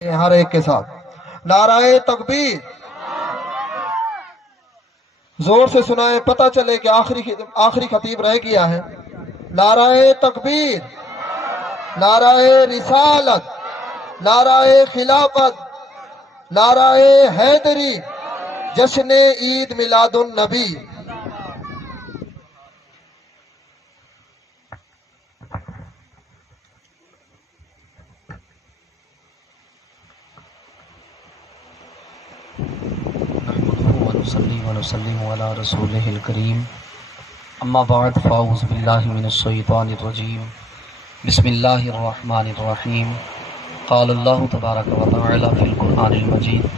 ہر ایک کے ساتھ نعرہ تکبیر زور سے سنائیں، پتہ چلے کہ آخری خطیب رہ گیا ہے۔ نعرہ تکبیر، نعرہ رسالت، نعرہ خلافت، نعرہ حیدری، جشن عید میلاد النبی۔ ونصلي ونسلم على رسوله الكريم اما بعد فاعوذ بالله من الشيطان الرجيم بسم الله الرحمن الرحيم قال الله تبارك وتعالى في القرآن المجيد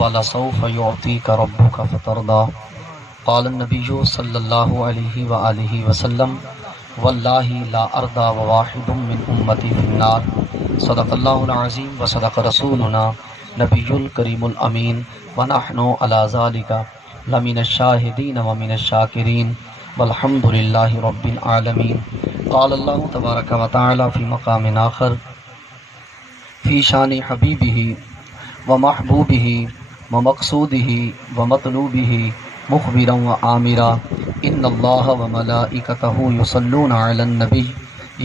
ولسوف يعطيك ربك فترضى قال النبي صلى الله عليه وآله وسلم والله لا أرضى وواحد من أمتي في النار صدق الله العظيم وصدق رسولنا نبی الکریم الامین ونحن علی ذالک لمن الشاہدین ومن الشاکرین والحمد للہ رب العالمین۔ قال اللہ تبارک و تعالی فی مقام آخر فی شان حبیبہ ومحبوبہ ومقصودہ ومطلوبہ مخبرا وآمرا ان اللہ وملائکتہ یصلون علی النبی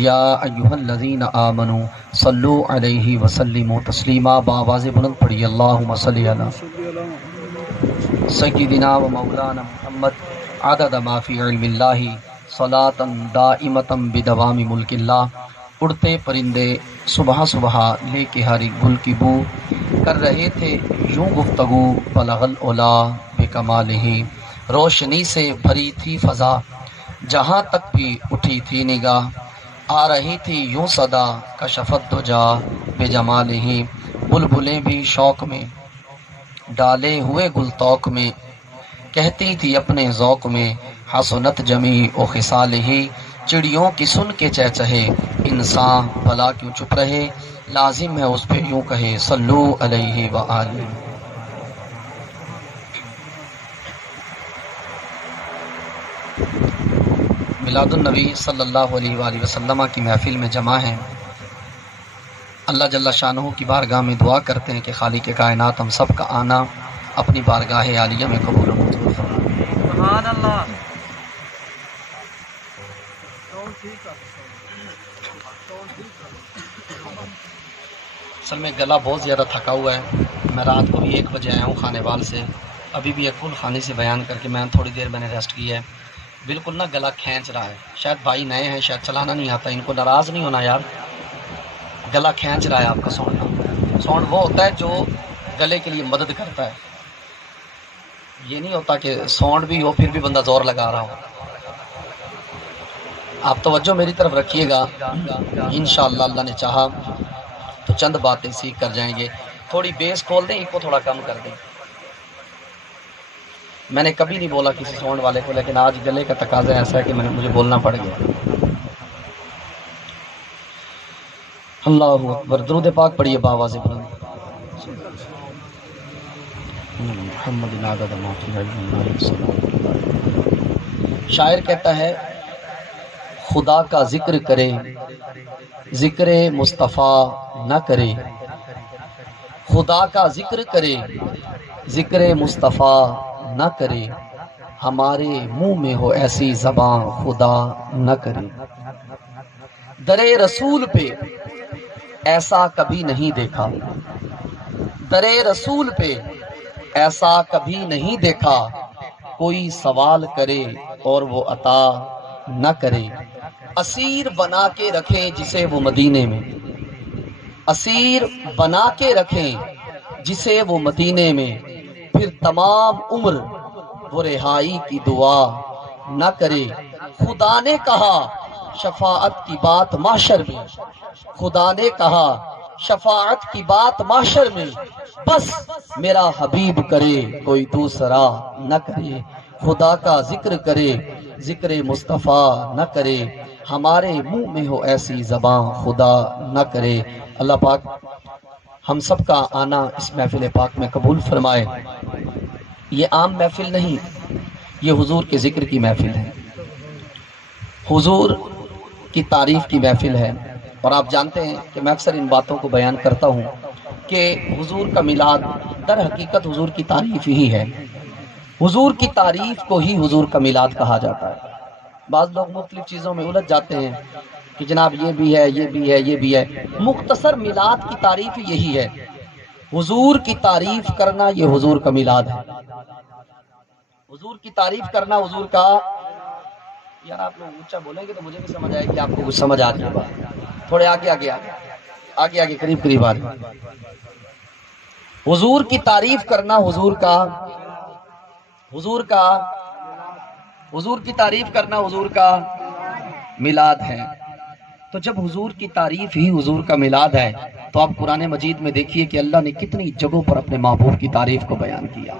یا ایہا الذین آمنوا صلو علیہ وسلموا تسلیما۔ بآواز بلند پڑھی اللہم صلی علی سیدنا و مولانا محمد عدد ما فی علم اللہ صلاة دائمتا بدوام ملک اللہ۔ اڑتے پرندے صبح صبح لے کے ہری گل کی بو کر رہے تھے یوں گفتگو بلغ العلا بکمالہ۔ روشنی سے بھری تھی فضا جہاں تک بھی اٹھی تھی نگاہ، آ رہی تھی یوں صدا کشفت دجا بجمالہ۔ بلبلیں بھی شوق میں ڈالے ہوئے گل توق میں کہتی تھی اپنے ذوق میں حسنت جمیع و خصالہ۔ چڑیوں کی سن کے چہچہے انسان بھلا کیوں چپ رہے، لازم ہے اس پہ یوں کہے صلو علیہ وآلہ۔ میلاد النبی صلی اللہ علیہ وآلہ وسلم کی محفل میں جمع ہیں۔ اللہ جل شانہ کی بارگاہ میں دعا کرتے ہیں کہ خالق کائنات ہم سب کا آنا اپنی بارگاہ عالیہ میں قبول و منظور فرمائے۔ سبحان اللہ۔ اصل میں گلا بہت زیادہ تھکا ہوا ہے، میں رات کو بھی 1 بجے آیا ہوں خانے وال سے، ابھی بھی ایک خانے سے بیان کر کے میں تھوڑی دیر میں نے ریسٹ کیا ہے۔ بالکل نا گلا کھینچ رہا ہے، شاید بھائی نئے ہیں، شاید چلانا نہیں آتا، ان کو ناراض نہیں ہونا یار، گلا کھینچ رہا ہے آپ کا ساؤنڈ۔ ساؤنڈ وہ ہوتا ہے جو گلے کے لیے مدد کرتا ہے، یہ نہیں ہوتا کہ ساؤنڈ بھی ہو پھر بھی بندہ زور لگا رہا ہو۔ آپ توجہ میری طرف رکھیے گا، انشاءاللہ اللہ نے چاہا تو چند باتیں سیکھ کر جائیں گے۔ تھوڑی بیس کھول دیں، ایک کو تھوڑا کم کر دیں۔ میں نے کبھی نہیں بولا کسی ساؤنڈ والے کو، لیکن آج گلے کا تقاضا ایسا ہے کہ مجھے بولنا پڑ گیا۔ اللہ اکبر، درود پاک پڑھیے بآواز بلند۔ محمد عدد ما فی علم اللہ۔ شاعر کہتا ہے خدا کا ذکر کرے ذکر مصطفیٰ نہ کرے، خدا کا ذکر کرے ذکر مصطفیٰ نہ کرے، ہمارے منہ میں ہو ایسی زبان خدا نہ کرے۔ در رسول پہ ایسا کبھی نہیں دیکھا، در رسول پہ ایسا کبھی نہیں دیکھا، کوئی سوال کرے اور وہ عطا نہ کرے۔ اسیر بنا کے رکھیں جسے وہ مدینے میں، اسیر بنا کے رکھیں جسے وہ مدینے میں، پھر تمام عمر وہ رہائی کی دعا نہ کرے۔ خدا نے کہا شفاعت کی بات محشر میں، خدا نے کہا شفاعت کی بات محشر میں، بس میرا حبیب کرے کوئی دوسرا نہ کرے۔ خدا کا ذکر کرے ذکر مصطفیٰ نہ کرے، ہمارے منہ میں ہو ایسی زبان خدا نہ کرے۔ اللہ پاک ہم سب کا آنا اس محفل پاک میں قبول فرمائے۔ یہ عام محفل نہیں، یہ حضور کے ذکر کی محفل ہے، حضور کی تعریف کی محفل ہے۔ اور آپ جانتے ہیں کہ میں اکثر ان باتوں کو بیان کرتا ہوں کہ حضور کا میلاد در حقیقت حضور کی تعریف ہی ہے، حضور کی تعریف کو ہی حضور کا میلاد کہا جاتا ہے۔ بعض لوگ مختلف چیزوں میں الجھ جاتے ہیں کہ جناب یہ بھی ہے، یہ بھی ہے، یہ بھی ہے۔ مختصر میلاد کی تعریف یہی ہے، حضور کی تعریف کرنا یہ حضور کا میلاد ہے۔ حضور کی تعریف کرنا حضور کا، یار آپ لوگ اونچا بولیں گے تو مجھے بھی سمجھ آئے کہ آپ کو کچھ سمجھ آ جائے گا۔ تھوڑے آگے قریب آ جائے۔ حضور کی تعریف کرنا حضور کی تعریف کرنا حضور کا میلاد ہے۔ تو جب حضور کی تعریف ہی حضور کا میلاد ہے تو آپ قرآن مجید میں دیکھیے کہ اللہ نے کتنی جگہوں پر اپنے محبوب کی تعریف کو بیان کیا۔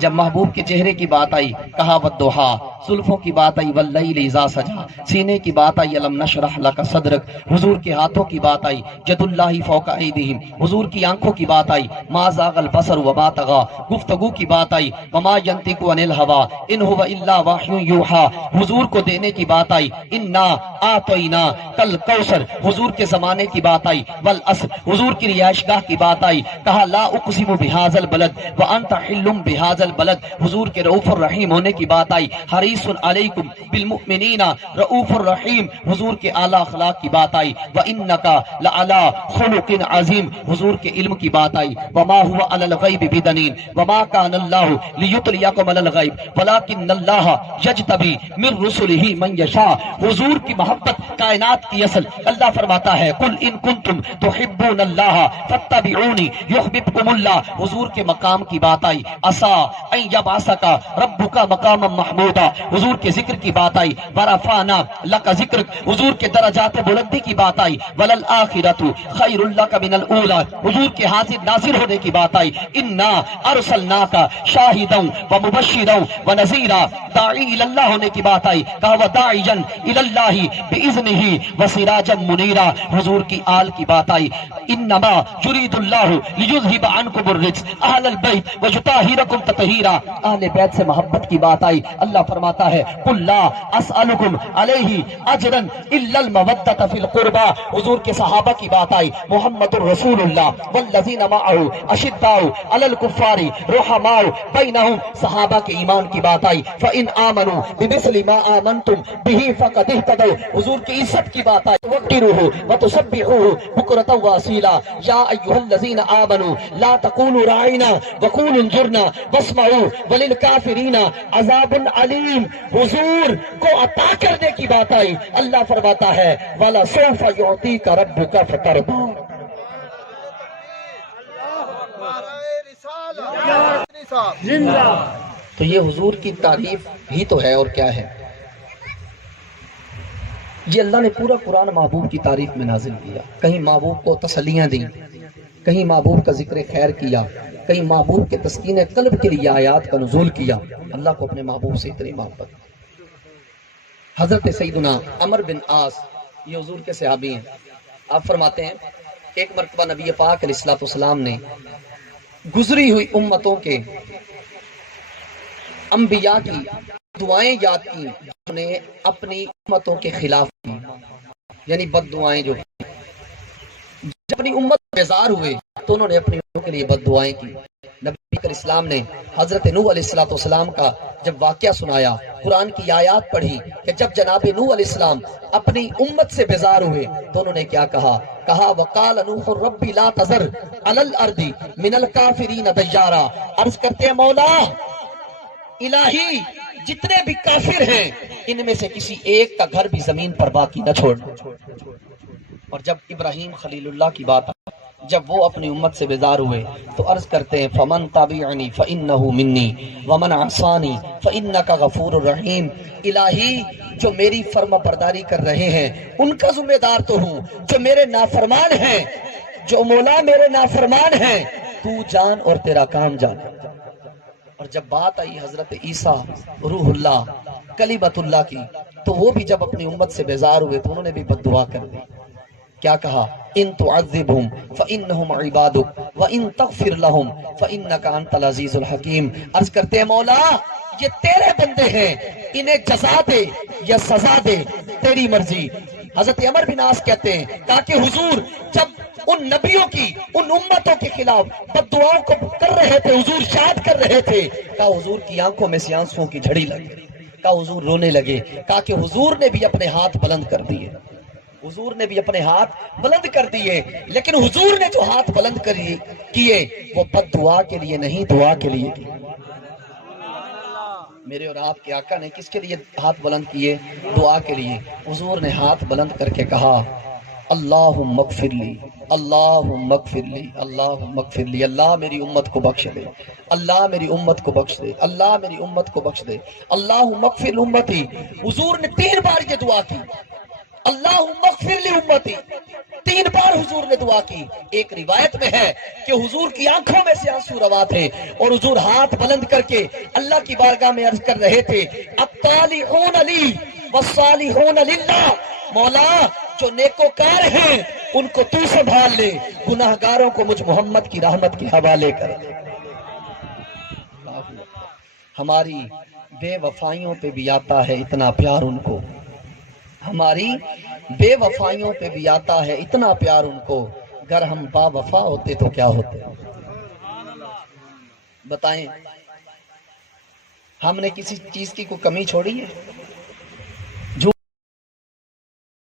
جب محبوب کے چہرے کی بات آئی کہا والضحیٰ، زلفوں کی بات آئی واللیل اذا سجا، سینے کی بات آئی الم نشرح لک صدرک، حضور کے ہاتھوں کی بات آئی ید اللہ فوق ایدیہم، حضور کی آنکھوں کی بات آئی ما زاغ البصر وما طغی، گفتگو کی بات آئی وما ینطق عن الہوی ان هو الا وحی یوحی، حضور کو دینے کی بات آئی انا اعطینا کل کوثر، حضور کے زمانے کی بات آئی والعصر، حضور کی رہائش گاہ کی بات آئی کہا لا اقسم بہذا البلد وانت حل بہذا البلد، حضور کے رؤوف الرحیم ہونے کی بات آئی حریص علیکم بالمؤمنین رؤوف الرحیم، حضور کے اعلیٰ اخلاق کی بات آئی وانک لعلی خلق عظیم، حضور کے علم کی بات آئی وما هو علی الغیب بدنین وما کان اللہ لیطلعکم علی الغیب ولکن اللہ یجتبی من رسلہ من یشاء، حضور کی محبت کائنات کی اصل۔ اللہ فرماتا ہے قل ان کنتم تحبون اللہ فاتبعونی یحببکم اللہ، حضور کے مقام کی بات آئی عسیٰ ان یبعثک ربک مقاما محمودا، حضور کے ذکر کی بات آئی ورفعنا لک ذکرک، حضور کے درجات بلندی کی بات آئی وللآخرۃ خیر لک من الاولی، حضور کے حاضر ناظر ہونے کی بات آئی انا ارسلناک شاہدا ومبشرا ونذیرا، داعی الی اللہ ہونے کی بات آئی کہا وداعیا الی اللہ باذنہ وسراجا منیرا، حضور کی آل کی بات آئی انما یرید اللہ لیذھب عنکم الرجس اہل البیت ویطہرکم تطہیرا، اہل بیت سے محبت کی بات آئی۔ اللہ فرماتا ہے قل لا اسألکم علیہ اجرا الا المودۃ فی القربى، حضور کے صحابہ کی بات آئی محمد الرسول اللہ والذین معہ اشداء علی الکفار رحماء بینہم، صحابہ کے ایمان کی بات آئی فإن آمنوا بمثل ما آمنتم به فقد اہتدوا، حضور کی عزت کی بات آئی وقروہ وتسبحوہ بکرۃ واصیلا، یا ایھا الذین آمنوا لا تقولوا راعنا وقولوا انظرنا واسمعوا وللکافرین عذاب علیم، حضور کو عطا کرنے کی بات آئی۔ اللہ فرماتا ہے وَلَسَوْفَ يُعْطِيكَ رَبُّكَ فَتَرْضَىٰ، تو یہ حضور کی تعریف ہی تو ہے اور کیا ہے۔ یہ اللہ نے پورا قرآن محبوب کی تعریف میں نازل کیا، کہیں محبوب کو تسلیاں دیں، کہیں محبوب کا ذکر خیر کیا، کہیں محبوب کے تسکین قلب کے لیے آیات کا نزول کیا۔ اللہ کو اپنے محبوب سے اتنی محبت۔ حضرت سیدنا عمر بن عاص یہ حضور کے صحابی ہیں، آپ فرماتے ہیں ایک مرتبہ نبی پاک علیہ الصلوۃ والسلام نے گزری ہوئی امتوں کے انبیاء کی دعائیں یاد کی، انہوں نے اپنی امتوں کے خلاف کی، یعنی بد دعائیں جو جب اپنی امت بیزار ہوئے تو انہوں نے اپنی امت کے لیے بد دعائیں کی۔ نبی علیہ السلام نے حضرت نوح علیہ السلام کا جب واقعہ سنایا، قرآن کی آیات پڑھی کہ جب جناب نوح علیہ السلام اپنی امت سے بیزار ہوئے تو انہوں نے کیا کہا وقال نوح رب لا تذر علی الارض من الکافرین دیارا، عرض کرتے ہیں مولا الہی جتنے بھی کافر ہیں ان میں سے کسی ایک کا گھر بھی زمین پر باقی نہ چھوڑنا۔ اور جب ابراہیم خلیل اللہ کی بات آئی، جب وہ اپنی امت سے بیزار ہوئے تو عرض کرتے ہیں فمن تابعنی فإنہ منی ومن عصانی فإنک غفور رحیم، الہی جو میری فرما برداری کر رہے ہیں ان کا ذمہ دار تو ہوں، جو میرے نافرمان ہیں، جو مولا میرے نافرمان ہیں تو جان اور تیرا کام جان۔ اور جب بات آئی حضرت عیسیٰ روح اللہ کلمۃ اللہ کی تو وہ بھی جب اپنی امت سے بیزار ہوئے تو انہوں نے بھی بد دعا کر دی۔ کیا کہا ان تعذبہم فانہم عبادک وان تغفر لہم فانک انت العزیز الحکیم، عرض کرتے ہیں مولا یہ تیرے بندے ہیں، انہیں جزا دے یا سزا دے تیری مرضی۔ حضرت عمر بن عاص کہتے ہیں تاکہ حضور جب ان نبیوں کی ان امتوں کے خلاف بد دعاؤں کو کر رہے تھے، حضور شاد کر رہے تھے، کہا حضور کی آنکھوں میں سے آنسوؤں کی جھڑی لگ گئی، کہا حضور رونے لگے، کہا کہ حضور نے بھی اپنے ہاتھ بلند کر دیے، حضور نے بھی اپنے ہاتھ بلند کر دیے، لیکن حضور نے جو ہاتھ بلند کیے وہ بد دعا کے لیے نہیں، دعا کے لیے کیے۔ میرے اور آپ کے آقا نے کس کے لیے ہاتھ بلند کیے؟ دعا کے لیے۔ حضور نے ہاتھ بلند کر کے کہا اللہم اغفر لی، اللہم اغفر لی، اللہم اغفر لی، اللہ میری امت کو بخش دے، اللہ میری امت کو بخش دے، اللہ میری امت کو بخش دے، اللہم اغفر امتی۔ حضور نے 3 بار یہ دعا کی، اللہم اغفر لی امتی، 3 بار حضور نے دعا کی۔ ایک روایت میں ہے کہ حضور کی آنکھوں میں سے آنسو روا تھے اور حضور ہاتھ بلند کر کے اللہ کی بارگاہ میں عرض کر رہے تھے الطالحون لی والصالحون للہ، مولا جو نیکوکار ہیں ان کو تو سنبھال لے، گناہگاروں کو مجھ محمد کی رحمت کے حوالے کر دے۔ ہماری بے وفائیوں پہ بھی آتا ہے اتنا پیار ان کو، ہماری بے وفائیوں پہ بھی آتا ہے اتنا پیار ان کو، اگر ہم با وفا ہوتے تو کیا ہوتے؟ بتائیں، ہم نے کسی چیز کی کوئی کمی چھوڑی ہے؟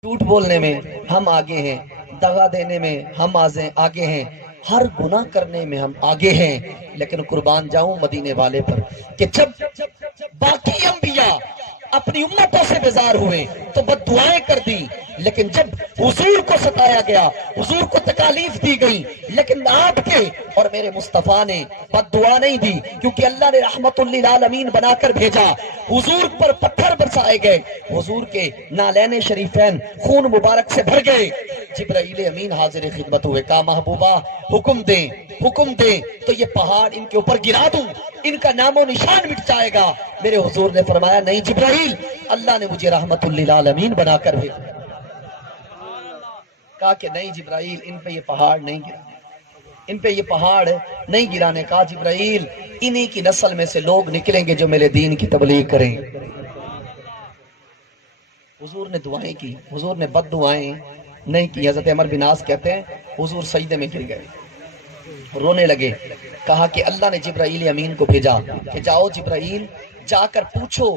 جھوٹ بولنے میں ہم آگے ہیں، دغا دینے میں ہم آگے ہیں، ہر گناہ کرنے میں ہم آگے ہیں، لیکن قربان جاؤں مدینے والے پر کہ جب باقی انبیاء اپنی امتوں سے بیزار ہوئے تو بد دعائیں کر دی، لیکن جب حضور کو ستایا گیا، حضور کو تکالیف دی گئی، لیکن آپ کے اور میرے مصطفیٰ نے بد دعا نہیں دی، کیونکہ اللہ نے رحمت للعالمین بنا کر بھیجا۔ حضور پر پتھر برسائے گئے، حضور کے نالین شریفین خون مبارک سے بھر گئے، جبرائیل امین حاضر خدمت ہوئے، کہا محبوبہ حکم دیں تو یہ پہاڑ ان کے اوپر گرا دوں، ان کا نام و نشان مٹ جائے گا۔ میرے حضور نے فرمایا نہیں جبرائیل، اللہ نے مجھے رحمت للعالمین بنا کر بھیجا۔ کہا کہ نہیں جبرائیل، ان پہ یہ پہاڑ نہیں گرانے، ان پہ یہ پہاڑ نہیں گرانے۔ کہا جبرائیل، انہی کی نسل میں سے لوگ نکلیں گے جو میرے دین کی تبلیغ کریں۔ حضور نے دعائیں کی، حضور نے بد دعائیں نہیں کی۔ حضرت عمر بن عاص کہتے ہیں حضور سجدے میں گر گئے، رونے لگے، کہا کہ اللہ نے جبرائیل امین کو بھیجا کہ جاؤ جبرائیل، جا کر پوچھو،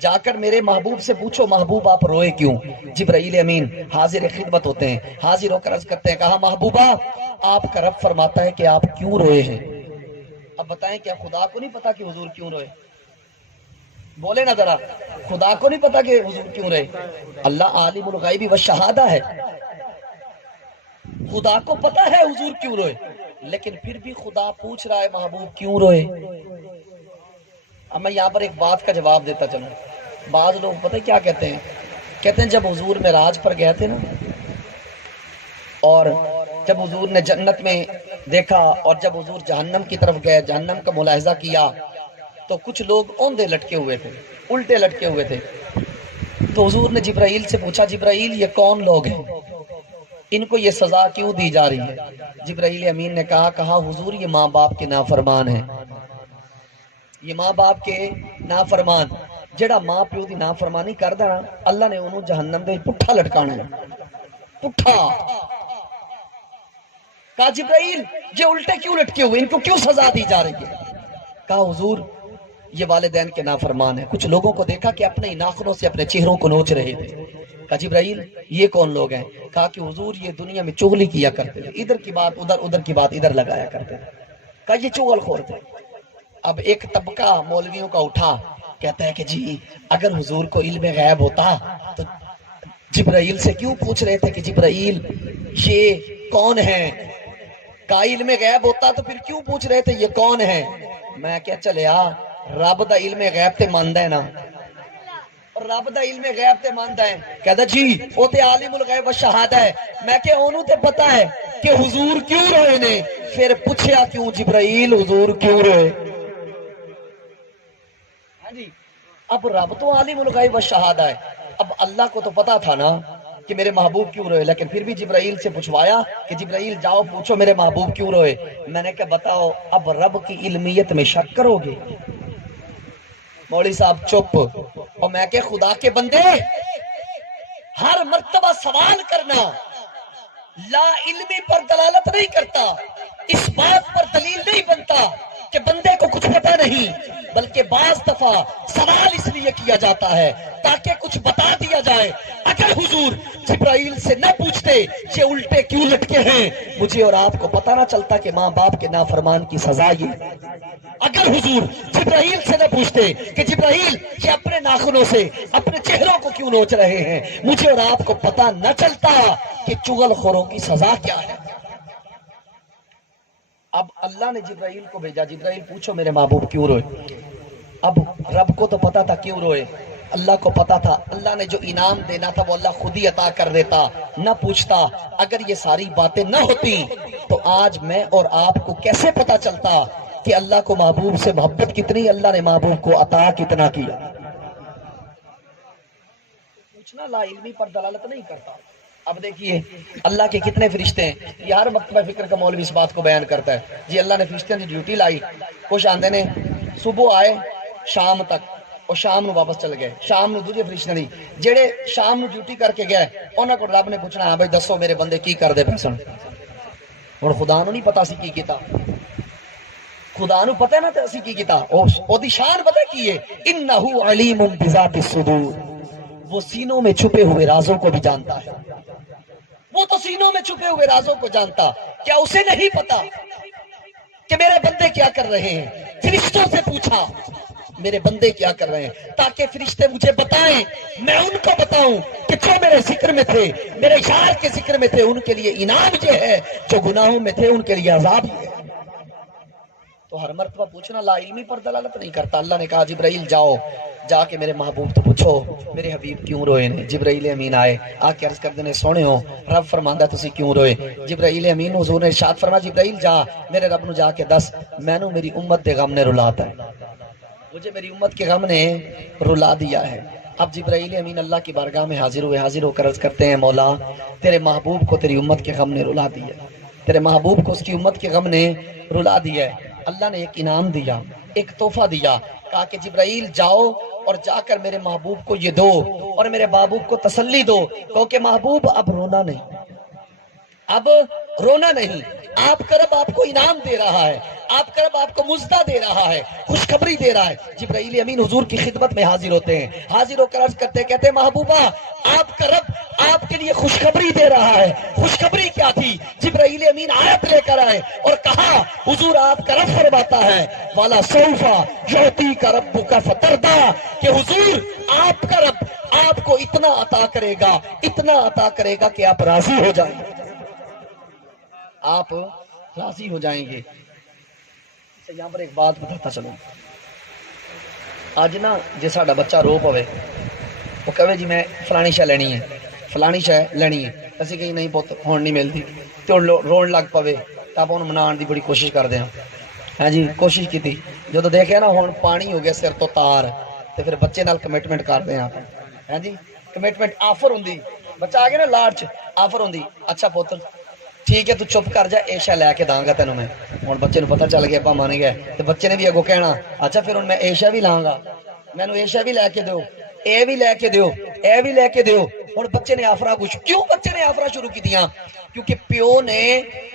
جا کر میرے محبوب سے پوچھو محبوب آپ روئے کیوں؟ جبرائیل امین حاضر خدمت ہوتے ہیں، حاضر ہو کر عرض کرتے ہیں، کہا محبوبہ آپ کا رب فرماتا ہے کہ آپ کیوں روئے ہیں؟ اب بتائیں کیا خدا کو نہیں پتا کہ حضور کیوں روئے؟ بولے نا ذرا، خدا کو نہیں پتا کہ حضور کیوں رہے؟ اللہ عالم الغیب والشہادہ ہے، خدا کو پتا ہے حضور کیوں روئے، لیکن پھر بھی خدا پوچھ رہا ہے محبوب کیوں روئے؟ اب میں یہاں پر ایک بات کا جواب دیتا چلوں۔ بعض لوگ پتہ کیا کہتے ہیں جب حضور معراج پر گئے تھے نا، اور جب حضور نے جنت میں دیکھا اور جب حضور جہنم کی طرف گئے، جہنم کا ملاحظہ کیا، تو کچھ لوگ اوندے لٹکے ہوئے تھے، الٹے لٹکے ہوئے تھے۔ تو حضور نے جبرائیل سے پوچھا، جبرائیل یہ کون لوگ ہیں؟ ان کو یہ سزا کیوں دی جا رہی ہے؟ جبرائیل امین نے کہا حضور یہ ماں باپ کے نافرمان ہیں، یہ ماں باپ کے نافرمان، جڑا ماں پیو دی نافرمانی کردا نا اللہ نے انہوں جہنم دے پٹھا لٹکانا ہے، پٹھا۔ کہا جبرائیل یہ الٹے کیوں لٹکے ہوئے، ان کو کیوں سزا دی جا رہی ہے؟ کہا حضور یہ والدین کے نافرمان ہیں، کچھ لوگوں کو دیکھا کہ اپنے ناخنوں سے اپنے چہروں کو نوچ رہے تھے۔ کہا جبرائیل یہ کون لوگ ہیں؟ کہا کہ حضور یہ دنیا میں چغلی کیا کرتے تھے، ادھر کی بات ادھر، ادھر کی بات ادھر لگایا کرتے تھے۔ کہا یہ چغل خور تھے۔ اب ایک طبقہ مولویوں کا اٹھا، کہتا ہے کہ جی اگر حضور کو علم غیب ہوتا تو جبرائیل سے کیوں پوچھ رہے تھے کہ جبرائیل یہ کون ہیں؟ کا علم غیب ہوتا تو پھر کیوں پوچھ رہے تھے یہ کون ہیں؟ میں کیا چلیا رب دا علم غیب تے ماندا ہے نا، اور رب دا علم غیب تے ماندا ہے، کہتا جی وہ تے عالم الغیب والشہادہ ہے۔ میں کہ انہوں تے پتا ہے کہ حضور کیوں روئے نے، پھر پوچھیا کیوں جبرائیل حضور کیوں روئے؟ جی اب رب تو عالم الغیب والشہادہ ہے، اب اللہ کو تو پتا تھا نا کہ میرے محبوب کیوں روئے، لیکن پھر بھی جبرائیل سے پوچھوایا کہ جبرائیل جاؤ پوچھو میرے محبوب کیوں روئے۔ میں نے کہا بتاؤ اب رب کی علمیت میں شک کرو گے؟ مولوی صاحب چپ۔ اور میں کہ خدا کے بندے ہر مرتبہ سوال کرنا لا علمی پر دلالت نہیں کرتا، اس بات پر دلیل نہیں بنتا کہ بندے کو کچھ پتا نہیں، بلکہ بعض دفعہ سوال اس لیے کیا جاتا ہے تاکہ کچھ بتا دیا جائے۔ اگر حضور جبرائیل سے نہ پوچھتے یہ الٹے کیوں لٹکے ہیں، مجھے اور آپ کو پتہ نہ چلتا کہ ماں باپ کے نافرمان کی سزا یہ۔ اگر حضور جبرائیل سے نہ پوچھتے کہ جبرائیل یہ اپنے ناخنوں سے اپنے چہروں کو کیوں نوچ رہے ہیں، مجھے اور آپ کو پتہ نہ چلتا کہ چغل خوروں کی سزا کیا ہے۔ اب اللہ نے جبرائیل کو بھیجا، جبرائیل پوچھو میرے محبوب کیوں روئے۔ اب رب کو تو پتا تھا کیوں روئے، اللہ کو پتا تھا، اللہ نے جو انعام دینا تھا وہ اللہ خود ہی عطا کر دیتا، نہ پوچھتا۔ اگر یہ ساری باتیں نہ ہوتی تو آج میں اور آپ کو کیسے پتا چلتا کہ اللہ کو محبوب سے محبت کتنی، اللہ نے محبوب کو عطا کتنا کیا۔ پوچھنا لا علمی پر دلالت نہیں کرتا۔ اب دیکھیے اللہ کے کتنے فرشتے ہیں، یہ ہر مکتبہ فکر کا مولوی اس بات کو بیان کرتا ہے، جی اللہ نے فرشتوں کی ڈیوٹی لائی، کچھ آندے نے صبح آئے شام تک اور شام نو واپس چل گئے، شام نو دوجے فرشتے دی جڑے شام نو ڈیوٹی کر کے گئے انہاں کو رب نے پوچھنا ہاں بھائی دسو میرے بندے کی کر دے پیسن، اور خدا نو نہیں پتا سی کی کیتا، خدا نو پتہ نہ تے اسی کی کیتا، او دی شان پتہ کی ہے، انہ علیم بذات الصدور، وہ سینوں میں چھپے ہوئے رازوں کو بھی جانتا ہے، وہ تو سینوں میں چھپے ہوئے رازوں کو جانتا، کیا اسے نہیں پتا کہ میرے بندے کیا کر رہے ہیں؟ فرشتوں سے پوچھا میرے بندے کیا کر رہے ہیں تاکہ فرشتے مجھے بتائیں، میں ان کو بتاؤں کہ جو میرے ذکر میں تھے، میرے یار کے ذکر میں تھے، ان کے لیے انعام یہ ہے، جو گناہوں میں تھے ان کے لیے عذاب ہے۔ تو ہر مرتبہ پوچھنا لا علمی پر دلالت نہیں کرتا۔ اللہ نے کہا جبرائیل جاؤ، جا کے میرے محبوب تو پوچھو میرے حبیب کیوں روئے نے۔ جبرائیل امین آئے، آ کے عرض کر دینے سونے ہو رب فرماندا تسی کیوں روئے۔ جبرائیل امین حضور نے ارشاد فرما جبرائیل جا میرے رب نو جا کے دس مینوں میری امت دے غم نے رلاتا ہے، مجھے میری امت کے غم نے رلا دیا ہے۔ اب جبرائیل امین اللہ کی بارگاہ میں حاضر ہوئے، حاضر ہو کر عرض کرتے ہیں مولا تیرے محبوب کو تیری امت کے غم نے رلا دیا، تیرے محبوب کو اس کی امت کے غم نے رلا دیا ہے۔ اللہ نے ایک انعام دیا، ایک تحفہ دیا، کہا کہ جبرائیل جاؤ اور جا کر میرے محبوب کو یہ دو اور میرے محبوب کو تسلی دو، کیونکہ محبوب اب رونا نہیں، اب رونا نہیں، آپ کا رب آپ کو انعام دے رہا ہے، آپ کا رب آپ کو مزدہ دے رہا ہے، خوشخبری دے رہا ہے۔ جبرائیل امین حضور کی خدمت میں حاضر ہوتے ہیں، حاضر ہو کر عرض کرتے ہیں، کہتے ہیں محبوبہ آپ کا رب آپ کے لیے خوشخبری دے رہا ہے۔ خوشخبری کیا تھی؟ جبرائیل امین آیت لے کر آئے اور کہا حضور آپ کا رب فرماتا ہے والا سوفا یعطی کا رب کا فتردا، کہ حضور آپ کا رب آپ کو اتنا عطا کرے گا، اتنا عطا کرے گا کہ آپ راضی ہو جائیں گے، آپ راضی ہو جائیں گے۔ یہاں پر ایک بات بتاتا چلوں، آج نا جی ساڈا بچہ رو پوے وہ کہے جی میں فلانی شے لینی ہے، فلانی شے لینی ہے، اسی کہیں نہیں پوت ہون نہیں ملتی تو رون لگ پوے تو آپ انہوں منان دی بڑی کوشش کرتے ہیں، ہاں جی کوشش کی تھی، جدو دیکھے نا ہون پانی ہو گیا سر تو تار، تو پھر بچے نال کمٹمنٹ کرتے ہیں آپ، ہاں جی کمٹمنٹ آفر ہوندی، بچہ آ گیا نا لاڑ چ آفر ہوندی، اچھا پوتر ٹھیک ہے تو چپ کر جا اے شے لے کے داں گا تینوں میں، ہوں بچے نو پتہ چل گیا ابا مان گئے تو بچے نے بھی اگوں کہنا اچھا پھر ہوں میں اے شے بھی لاں گا، مینوں اے شے بھی لے کے دیو، اے بھی لے کے دیو، اے بھی لے کے دیو۔ ہوں بچے نے آفرا کچھ کیوں بچے نے آفرا شروع کی دیا؟ کیونکہ پیو نے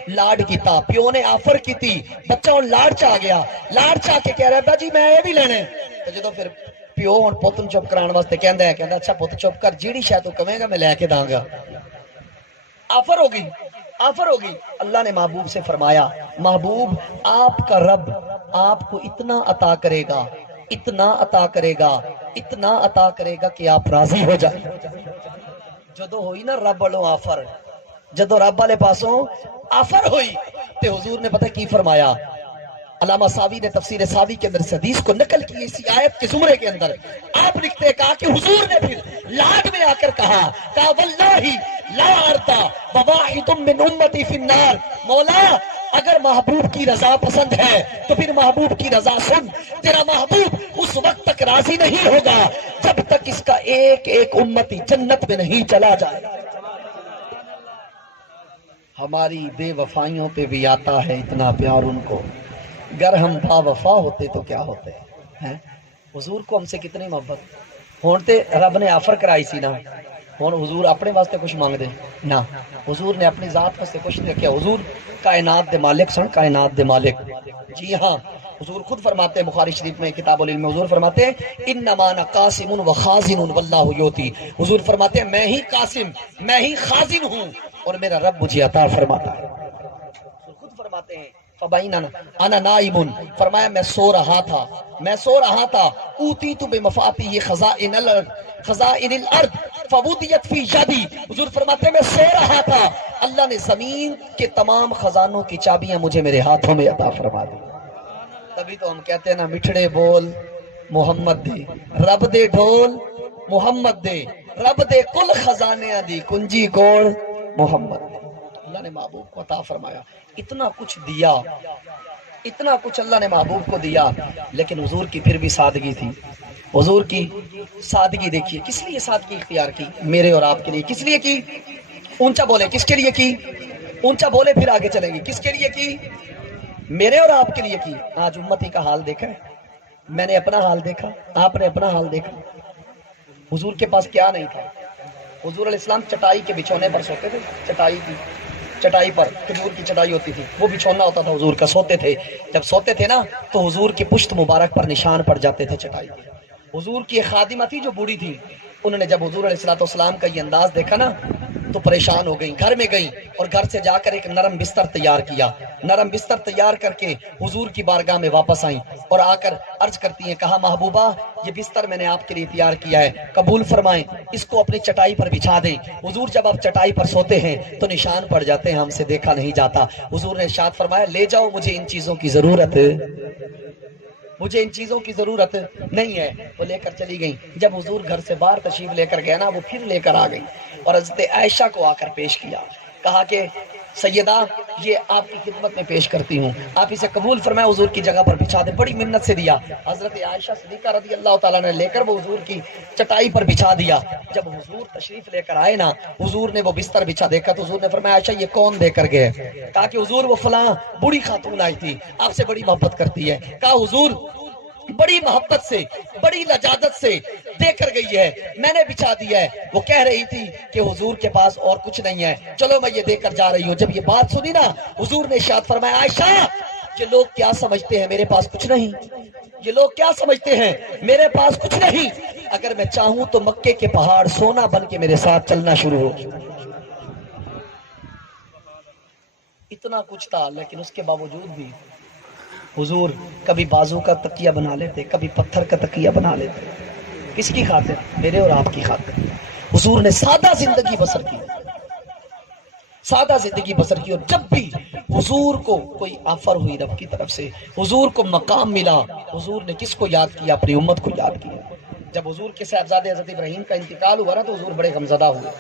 لاڈ کیتا، پیو نے آفر کیتی، بچہ ہوں لاڈ چ آ گیا، لاڈ چ آ کے کہہ رہا ابا جی میں اے بھی لینا، تو جدو پھر پیو ہوں پوت نوں چپ کران واسطے کہندا ہے، کہندا اچھا پوت چپ کر جیڑی شے تو کہے گا میں لے کے داں گا، آفر ہوگی، آفر ہوگی۔ اللہ نے محبوب سے فرمایا محبوب آپ کا رب آپ کو اتنا عطا کرے گا، اتنا عطا کرے گا، اتنا عطا کرے گا کہ آپ راضی ہو جائیں۔ جدو ہوئی نا رب والوں آفر، جدو رب والے پاسوں آفر ہوئی تے حضور نے پتہ کی فرمایا، علامہ ساوی نے تفسیر ساوی کے اندر اس حدیث کو نقل کی اسی آیت کے زمرے کے اندر، آپ لکھتے ہیں کہا کہ حضور نے پھر لاڈ میں آ کر کہا واللہ لا ارتا وواحد من امتی فی النار، مولا اگر محبوب کی رضا پسند ہے تو پھر محبوب کی رضا سن، تیرا محبوب اس وقت تک راضی نہیں ہوگا جب تک اس کا ایک ایک امتی جنت میں نہیں چلا جائے۔ ہماری بے وفائیوں پہ بھی آتا ہے اتنا پیار ان کو، گر ہم با وفا ہوتے تو کیا ہوتے ہیں؟ حضور کو ہم سے کتنی محبت، ہونتے رب نے آفر کرائی سی نا، ہوں حضور اپنے واسطے کچھ مانگ دے نہ، حضور نے اپنی ذات واسطے کچھ نہیں رکھا. حضور کائنات دے مالک سن، کائنات دے مالک. جی ہاں، حضور خود فرماتے ہیں بخاری شریف میں کتاب العلم میں، حضور فرماتے ہیں انما انا قاسم و خازن واللہ یؤتی. حضور فرماتے ہیں میں ہی قاسم، میں ہی خازن ہوں اور میرا رب مجھے عطا فرماتا ہے. حضور خود فرماتے ہیں فبیننا انا نائم، فرمایا میں سو رہا تھا، میں سو رہا تھا. اوتیت بمفاتیح خزائن الارض فودیت فی یدی. حضور فرماتے ہیں میں سو رہا تھا، اللہ نے زمین کے تمام خزانوں کی چابیاں مجھے میرے ہاتھوں میں عطا فرما دی. تبھی تو ہم کہتے ہیں نا مٹھڑے بول محمد دے، رب دے ڈھول محمد دے، رب دے کل خزانیاں دی کنجی کوڑ محمد دے. اللہ نے محبوب کو عطا فرمایا، اتنا کچھ دیا، اتنا کچھ اللہ نے محبوب کو دیا، لیکن حضور کی پھر بھی سادگی تھی. حضور کی سادگی دیکھیے، کس لیے سادگی اختیار کی؟ میرے اور آپ کے لیے. کس لیے کی؟ اونچا بولے کس کے لیے کی؟ اونچا بولے پھر آگے چلیں گے. کس کے لیے کی؟ میرے اور آپ کے لیے کی. آج امتی کا حال دیکھا ہے، میں نے اپنا حال دیکھا، آپ نے اپنا حال دیکھا. حضور کے پاس کیا نہیں تھا. حضور علیہ السلام چٹائی کے بچھونے پر سوتے تھے، چٹائی پر کھجور کی چٹائی ہوتی تھی، وہ بچھونا ہوتا تھا حضور کا، سوتے تھے. جب سوتے تھے نا تو حضور کی پشت مبارک پر نشان پڑ جاتے تھے چٹائی کے. حضور کی ایک خادمہ تھی جو بوڑھی تھی، انہوں نے جب حضور علیہ السلام کا یہ انداز دیکھا نا تو پریشان ہو گئیں، گھر میں گئیں اور گھر سے جا کر ایک نرم بستر تیار کیا. نرم بستر تیار کر کے حضور کی بارگاہ میں واپس آئیں اور آ کر عرض کرتی ہیں، کہا محبوبہ یہ بستر میں نے آپ کے لیے تیار کیا ہے، قبول فرمائیں، اس کو اپنی چٹائی پر بچھا دیں. حضور جب آپ چٹائی پر سوتے ہیں تو نشان پڑ جاتے ہیں، ہم سے دیکھا نہیں جاتا. حضور نے ارشاد فرمایا لے جاؤ، مجھے ان چیزوں کی ضرورت، مجھے ان چیزوں کی ضرورت نہیں ہے. وہ لے کر چلی گئیں. جب حضور گھر سے باہر تشریف لے کر گئے نا، وہ پھر لے کر آ گئی اور حضرت عائشہ کو آ کر پیش کیا. کہا کہ سیدہ یہ آپ کی خدمت میں پیش کرتی ہوں، آپ اسے قبول فرمائیں، حضور کی جگہ پر بچھا دیں. بڑی منت سے دیا. حضرت عائشہ صدیقہ رضی اللہ تعالیٰ نے لے کر وہ حضور کی چٹائی پر بچھا دیا. جب حضور تشریف لے کر آئے نا، حضور نے وہ بستر بچھا دیکھا تو حضور نے فرمایا عائشہ یہ کون دے کر گئے؟ کہا کہ حضور وہ فلاں بوڑھی خاتون آئی تھی، آپ سے بڑی محبت کرتی ہے. کہا حضور بڑی محبت سے، بڑی لجاجت سے دے کر گئی ہے، میں نے بچھا دیا ہے. وہ کہہ رہی تھی کہ حضور کے پاس اور کچھ نہیں ہے، چلو میں یہ دے کر جا رہی ہوں. جب یہ بات سنی نا، حضور نے ارشاد فرمایا عائشہ یہ لوگ کیا سمجھتے ہیں میرے پاس کچھ نہیں، یہ لوگ کیا سمجھتے ہیں میرے پاس کچھ نہیں. اگر میں چاہوں تو مکے کے پہاڑ سونا بن کے میرے ساتھ چلنا شروع ہو. اتنا کچھ تھا، لیکن اس کے باوجود بھی حضور کبھی بازو کا تکیہ بنا لیتے، کبھی پتھر کا تکیہ بنا لیتے. کس کی خاطر؟ میرے اور آپ کی خاطر. حضور نے سادہ زندگی بسر کی، سادہ زندگی بسر کی. اور جب بھی حضور کو کوئی آفر ہوئی رب کی طرف سے، حضور کو مقام ملا، حضور نے کس کو یاد کیا؟ اپنی امت کو یاد کیا. جب حضور کے صاحبزادے حضرت ابراہیم کا انتقال ہوا نا تو حضور بڑے غمزدہ ہوئے،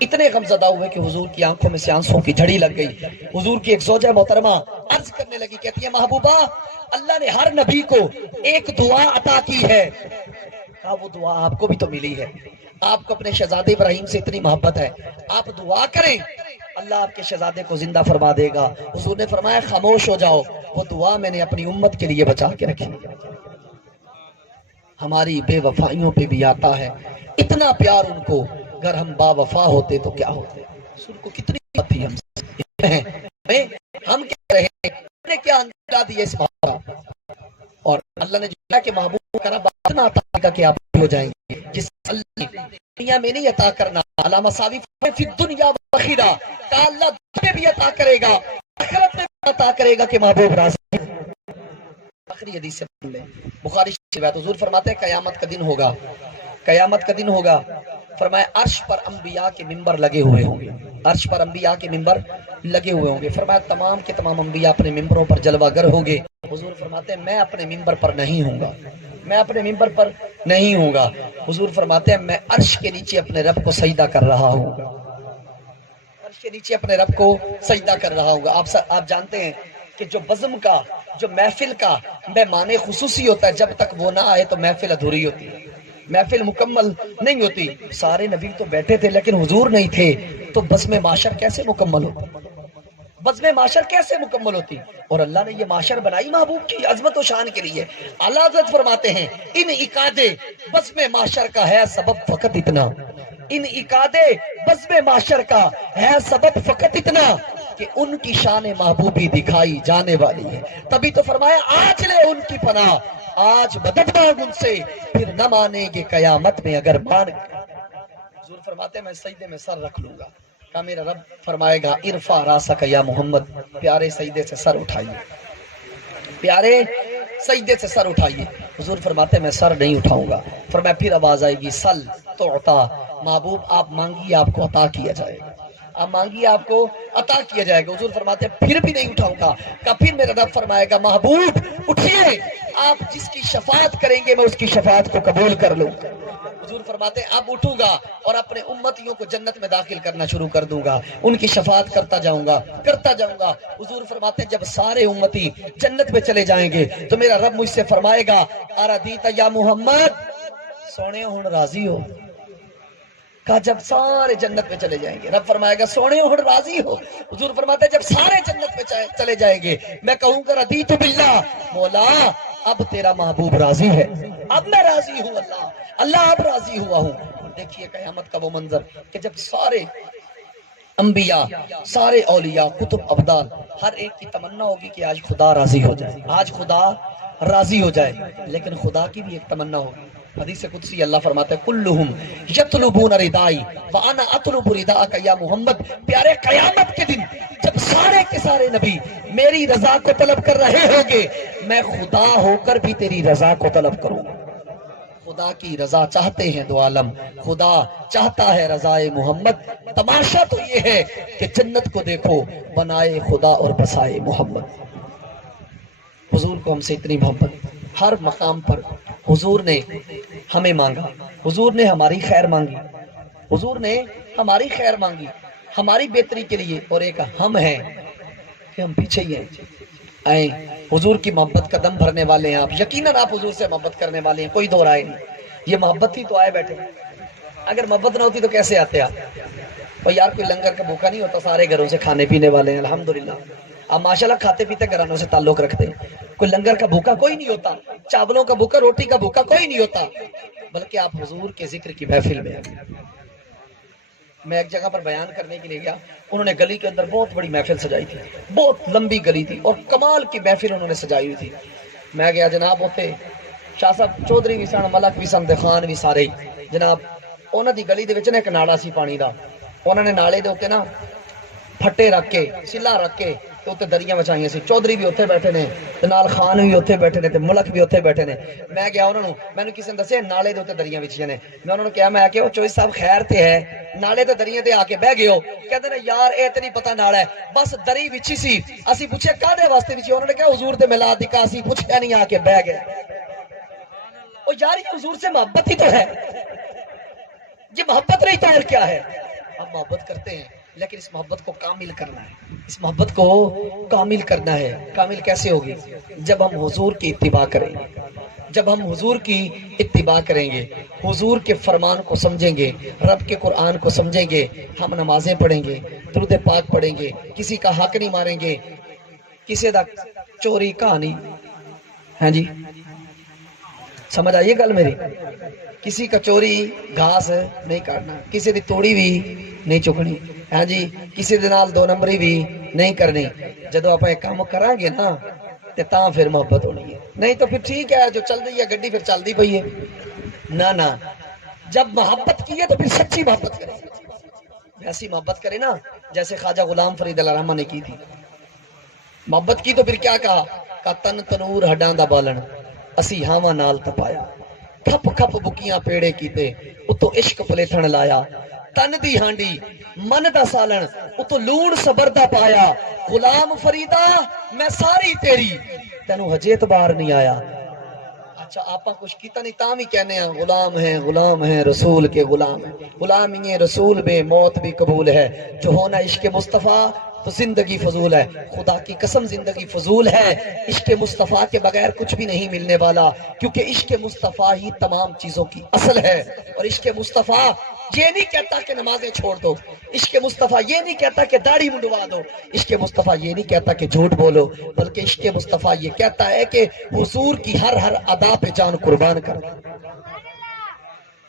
اتنے غمزدہ ہوئے کہ حضور کی آنکھوں میں سے آنسوں کی جھڑی لگ گئی. حضور کی ایک زوجہ محترمہ عرض کرنے لگی، کہتی ہے محبوبہ اللہ نے ہر نبی کو ایک دعا عطا کی ہے. کہا وہ دعا آپ کو بھی تو ملی ہے، آپ کو اپنے شہزادے ابراہیم سے اتنی محبت ہے، آپ دعا کریں اللہ آپ کے شہزادے کو زندہ فرما دے گا. حضور نے فرمایا خاموش ہو جاؤ، وہ دعا میں نے اپنی امت کے لیے بچا کے رکھی. ہماری بے وفائیوں پہ بھی آتا ہے اتنا پیار ان کو. اگر ہم با وفا ہوتے تو کیا ہوتے؟ رسول کو کتنی بات تھی ہم سے، ہم کیا رہے ہیں، کیا اندازہ دیا اس بات کا. اور اللہ نے جو کہا کہ محبوب کا رب اتنا عطا کا کہ آپ ہو جائیں گے، جس اللہ نے دنیا میں نہیں عطا کرنا. علامہ صاوی فی الدنیا وآخرہ کہ اللہ دنیا میں بھی عطا کرے گا، آخرت میں بھی عطا کرے گا کہ محبوب راضی. آخری حدیث سے پڑھ لیں، بخاری کی بات. حضور فرماتے ہیں قیامت کا دن ہوگا، قیامت کا دن ہوگا. فرمایا عرش پر انبیاء کے منبر لگے ہوئے ہوں گے، عرش پر انبیاء کے منبر لگے ہوئے ہوں گے. فرمایا تمام کے تمام انبیاء اپنے منبروں پر جلوہ گر ہوں گے. حضور فرماتے ہیں میں اپنے منبر پر نہیں ہوں گا، میں اپنے منبر پر نہیں ہوں گا. حضور فرماتے ہیں میں عرش کے نیچے اپنے رب کو سجدہ کر رہا ہوں گا، عرش کے نیچے اپنے رب کو سجدہ کر رہا ہوں گا. آپ جانتے ہیں کہ جو بزم کا، جو محفل کا مہمان خصوصی ہوتا ہے، جب تک وہ نہ آئے تو محفل ادھوری ہوتی ہے، محفل مکمل نہیں ہوتی. سارے نبی تو بیٹھے تھے لیکن حضور نہیں تھے تو بزم معاشر کیسے مکمل ہوتی؟ بزم معاشر کیسے مکمل ہوتی؟ اور اللہ نے یہ معاشر بنائی محبوب کی عظمت و شان کے لیے. اعلیٰ حضرت فرماتے ہیں ان عقاد بزم معاشر کا ہے سبب فقط اتنا انعقاد بزم معاشر کا ہے سبب فقط اتنا کہ ان کی شان محبوبی دکھائی جانے والی ہے. تبھی تو فرمایا آج لے ان کی پناہ، آج مدد مانگ ان سے، پھر نہ مانیں گے قیامت میں اگر مان گئے. حضور فرماتے ہیں میں سجدے میں سر رکھ لوں گا. کہا میرا رب فرمائے گا ارفع راسک یا محمد، پیارے سجدے سے سر اٹھائیے، پیارے سجدے سے سر اٹھائیے. حضور فرماتے ہیں میں سر نہیں اٹھاؤں گا. فرمایا پھر آواز آئے گی سل تو عطا، محبوب آپ مانگیے آپ کو عطا کیا جائے گا، آپ مانگیے آپ کو عطا کیا جائے گا. حضور فرماتے ہیں پھر بھی نہیں اٹھاؤں گا. کہ پھر میرا رب فرمائے گا محبوب اٹھیے، آپ جس کی شفاعت کریں گے میں اس کی شفاعت کو قبول کر لوں. حضور فرماتے ہیں اب اٹھوں گا اور اپنے امتیوں کو جنت میں داخل کرنا شروع کر دوں گا، ان کی شفاعت کرتا جاؤں گا کرتا جاؤں گا. حضور فرماتے ہیں جب سارے امتی جنت میں چلے جائیں گے تو میرا رب مجھ سے فرمائے گا اردیت یا محمد، سونے ہن راضی ہو. کہا جب سارے جنت میں چلے جائیں گے. رب فرمائے گا سونے ہن راضی ہو. حضور فرماتے ہیں جب سارے جنت میں چلے جائیں گے میں کہوں گا رضیت باللہ، مولا اب تیرا محبوب راضی ہے، اب میں راضی ہوں، اللہ اب راضی ہوا ہوں. دیکھیے قیامت کا وہ منظر کہ جب سارے انبیاء، سارے اولیاء، کتب، ابدال، ہر ایک کی تمنا ہوگی کہ آج خدا راضی ہو جائے، آج خدا راضی ہو جائے. لیکن خدا کی بھی ایک تمنا ہوگی. حدیث قدسی اللہ فرماتا ہے کلہم یطلبون ردائی وانا اطلب رداءک یا محمد. پیارے قیامت کے دن جب سارے کے سارے نبی میری رضا کو طلب کر رہے ہوں گے، میں خدا ہو کر بھی تیری رضا کو طلب کروں گا. خدا کی رضا چاہتے ہیں دو عالم، خدا چاہتا ہے رضائے محمد. تماشا تو یہ ہے کہ جنت کو دیکھو بنائے خدا اور بسائے محمد. حضور کو ہم سے اتنی محبت، ہر مقام پر حضور نے ہمیں مانگا، حضور نے ہماری خیر مانگی، حضور نے ہماری خیر مانگی ہماری بہتری کے لیے. اور ایک ہم ہیں کہ ہم پیچھے ہی ہیں. آئیں حضور کی محبت کا دم بھرنے والے ہیں آپ، یقیناً آپ حضور سے محبت کرنے والے ہیں، کوئی دو رائے نہیں. یہ محبت ہی تو آئے بیٹھے، اگر محبت نہ ہوتی تو کیسے آتے آپ؟ اور یار کوئی لنگر کا بھوکا نہیں ہوتا، سارے گھروں سے کھانے پینے والے ہیں الحمدللہ. آپ ماشاءاللہ کھاتے پیتے گھرانوں سے تعلق رکھتے ہیں. کوئی لنگر کا بھوکا کوئی نہیں ہوتا، چاولوں کا بھوکا، روٹی کا بھوکا کوئی نہیں ہوتا، بلکہ آپ حضور کے ذکر کی محفل میں. میں ایک جگہ پر بیان کرنے کے لیے گیا، انہوں نے گلی کے اندر بہت بڑی محفل سجائی تھی، بہت لمبی گلی تھی اور کمال کی محفل انہوں نے سجائی ہوئی تھی. میں گیا، جناب ہوتے شاہ صاحب چودھری بھی سن، ملک بھی سن، خان بھی سارے ہی جناب. انہوں دی گلی دے وچ نا ایک نالا سی پانی دا، انہوں نے نالے دے اوتے نا پھٹے رکھ کے، سلا رکھ کے تے دریاں بچائیاں سی. چودھری بھی اوتھے بیٹھے نے تے نال خان بھی اوتھے بیٹھے نے تے ملک بھی اوتھے بیٹھے نے. میں گیا انہاں نوں، مینوں کسی نے دسیا نالے دے اوتے دریاں وچھیاں نے. میں انہاں نوں کہا، میں کہ او چوئی صاحب خیر تے ہے، نالے تے دریاں تے آ کے بیٹھ گئے ہو؟ کہندے نے یار اے تے نہیں پتہ نالا ہے، بس دری وچھی سی. اسی پوچھے کادے واسطے وچھی؟ انہوں نے کہا حضور دے میلاد دی. اسی پوچھیا نہیں، آ کے بیٹھ گئے. او یار یہ حضور سے محبت ہی تو ہے، یہ محبت نہیں تو اور کیا ہے؟ اب محبت کرتے ہیں لیکن اس محبت کو کامل کرنا ہے، اس محبت کو کامل کرنا ہے. کامل کیسے ہوگی؟ جب ہم حضور کی اتباع کریں گے، جب ہم حضور کی اتباع کریں گے، حضور کے فرمان کو سمجھیں گے، رب کے قرآن کو سمجھیں گے، ہم نمازیں پڑھیں گے، درود پاک پڑھیں گے، کسی کا حق نہیں ماریں گے، کسی دا چوری کہانی. ہاں جی سمجھ آئیے گل میری؟ کسی کا چوری گھاس نہیں کاٹنا، کسی دی توڑی بھی نہیں چکنی، ہاں جی کسی دے نال دو نمبری بھی نہیں کرنی. جدو آپ ایک کام کریں گے نا تے تاں پھر محبت ہونی ہے. نہیں تو پھر ٹھیک ہے جو چل رہی ہے گڈی پھر چل دی پئی ہے. نہ جب محبت کی ہے تو پھر سچی محبت کرے، ایسی محبت کرے نا جیسے خواجہ غلام فرید اللہ رحمہ نے کی تھی. محبت کی تو پھر کیا کہا تن تنور ہڈاں دا بالن اسی ہاواں نال تپایا، کھپ کھپ بکیاں پیڑے کیتے اتو عشق پلیٹھن لایا، تن دی ہانڈی من دا سالن اتو لون صبر دا پایا. غلام فریدا میں ساری تیری تینو ہجے اعتبار نہیں آیا. اچھا آپ کچھ کیتا نہیں تاں بھی کہنے ہیں غلام ہیں رسول کے غلام ہیں. غلامی رسول میں موت بھی قبول ہے، جو ہونا عشق مصطفیٰ تو زندگی فضول ہے. خدا کی قسم زندگی فضول ہے، عشق مصطفیٰ کے بغیر کچھ بھی نہیں ملنے والا، کیونکہ عشق مصطفیٰ ہی تمام چیزوں کی اصل ہے. اور عشق مصطفیٰ یہ نہیں کہتا کہ نمازیں چھوڑ دو، عشق مصطفیٰ یہ نہیں کہتا کہ داڑھی منڈوا دو، عشق مصطفیٰ یہ نہیں کہتا کہ جھوٹ بولو، بلکہ عشق مصطفیٰ یہ کہتا ہے کہ حضور کی ہر ادا پہ جان قربان کر.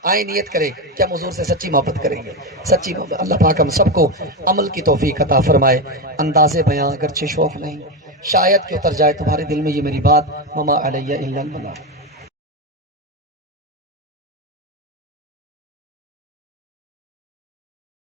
آئیں نیت کریں کہ ہم حضور سے سچی محبت کریں گے، سچی محبت۔ اللہ پاک ہم سب کو عمل کی توفیق عطا فرمائے۔ انداز بیاں اگرچہ شوق نہیں، شاید کہ اتر جائے تمہارے دل میں یہ میری بات، وما علیہ الا البلاغ۔